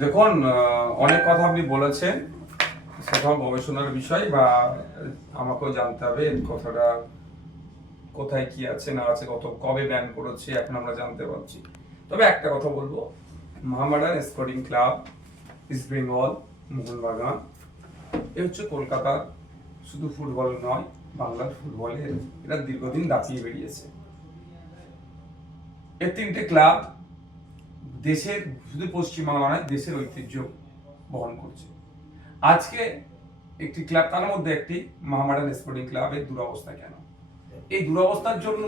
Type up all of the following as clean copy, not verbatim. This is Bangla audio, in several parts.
দেখুন, অনেক কথা আপনি বলেছেন, সেটাও গবেষণার বিষয় বা আমাকেও জানতে হবে কথাটা কোথায় কি আছে না আছে, কবে ব্যান করেছে এখন আমরা জানতে পারছি। তবে একটা কথা বলবো, Mohammedan Sporting Club, East Bengal, Mohun Bagan, এ হচ্ছে কলকাতার শুধু ফুটবল নয়, বাংলার ফুটবলের এটা দীর্ঘদিন দাপিয়ে বেরিয়েছে। এর তিনটে ক্লাব দেশের, শুধু পশ্চিমবাংলা নয়, দেশের ঐতিহ্য বহন করছে। আজকে একটি ক্লাব, তার মধ্যে একটি মোহামেডান স্পোর্টিং ক্লাবের দুরবস্থা কেন? এই দুরবস্থার জন্য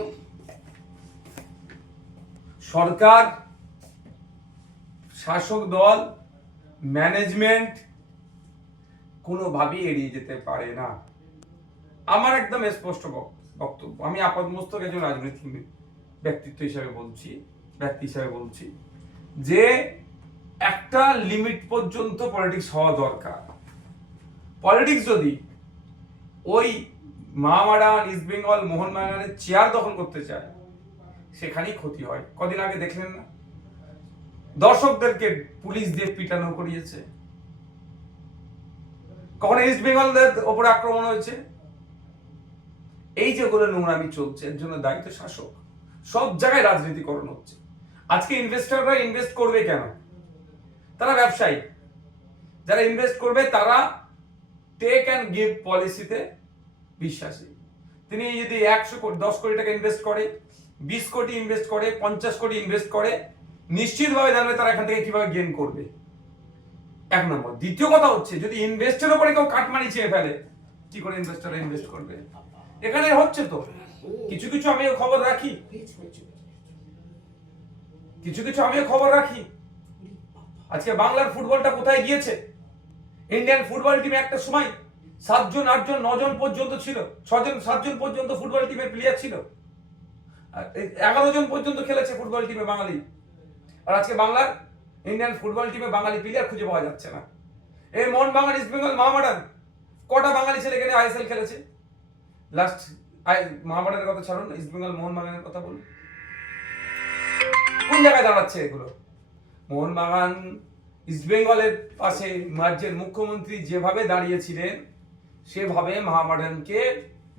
সরকার, শাসক দল, ম্যানেজমেন্ট কোনোভাবেই এড়িয়ে যেতে পারে না। আমার একদম স্পষ্ট বক্তব্য, আমি আপাতমস্তক একজন রাজনৈতিক ব্যক্তি হিসাবে বলছি যে একটা লিমিট পর্যন্ত পলিটিক্স হওয়া দরকার। পলিটিক্স যদি ওই মোহামেডান, ইস্ট বেঙ্গল, মোহনবাগানের চেয়ার দখল করতে চায়, সেখানেই ক্ষতি হয়। কদিন আগে দেখলেন না, দর্শকদেরকে পুলিশ দিয়ে পিটানো করিয়েছে। কখনো ইস্ট বেঙ্গলদের ওপরে আক্রমণ হয়েছে। এই যেগুলো নোংরামি চলছে, এর জন্য দায়িত্ব শাসক। সব জায়গায় রাজনীতিকরণ হচ্ছে। আজকে ইনভেস্টররা ইনভেস্ট করবে কেন? তারা ব্যবসায়ী। যারা ইনভেস্ট করবে তারা টেক অ্যান্ড গিভ পলিসিতে বিশ্বাসী। তিনি যদি 100 কোটি, 10 কোটি টাকা ইনভেস্ট করে, 20 কোটি ইনভেস্ট করে, 50 কোটি ইনভেস্ট করে, নিশ্চিতভাবে জানবে তারা এখান থেকে কিভাবে গেইন করবে। এক নম্বর। দ্বিতীয় কথা হচ্ছে, যদি ইনভেস্টের উপরে কেউ কাটমানি চেয়ে ফেলে, কি করে ইনভেস্টররা ইনভেস্ট করবে? এখানে হচ্ছে তো কিছু কিছু আমিও খবর রাখি, আজকে বাংলার ফুটবলটা কোথায় গিয়েছে। ইন্ডিয়ান ফুটবল টিমে একটা সময় 7 জন, 8 জন, 9 জন পর্যন্ত ছিল, 7 জন পর্যন্ত ফুটবল টিমের প্লেয়ার ছিল, 11 জন পর্যন্ত খেলেছে ফুটবল টিমে বাঙালি। আর আজকে বাংলার ইন্ডিয়ান ফুটবল টিমে বাঙালি প্লেয়ার খুঁজে পাওয়া যাচ্ছে না। এই মোহনবাগান, ইস্ট বেঙ্গল, মোহামেডান, কটা বাঙালি ছেলে এখানে আইএসএল খেলেছে লাস্ট? মোহামেডানের কথা ছাড়ুন, ইস্ট বেঙ্গল, মোহনবাগানের কথা বলুন, কোন জায়গায় দাঁড়াচ্ছে এগুলো? মোহনবাগান, ইস্ট বেঙ্গলের পাশে রাজ্যের মুখ্যমন্ত্রী যেভাবে দাঁড়িয়েছিলেন, সেভাবে মোহামেডানকে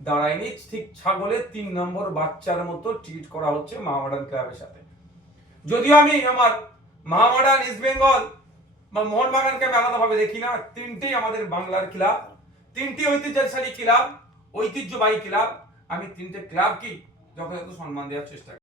দাঁড়ায়নি। ঠিক ছাগলের 3 নম্বর বাচ্চার মতো ট্রিট করা হচ্ছে মোহামেডান ক্লাবের সাথে। যদিও আমি আমার মোহামেডান, ইস্ট বেঙ্গল বা মোহনবাগানকে আমি আলাদাভাবে দেখি না। তিনটেই আমাদের বাংলার ক্লাব, তিনটি ঐতিহ্যশালী ক্লাব, ঐতিহ্যবাহী ক্লাব। আমি তিনটে ক্লাবকেই যথাযথ সম্মান দেওয়ার চেষ্টা করি।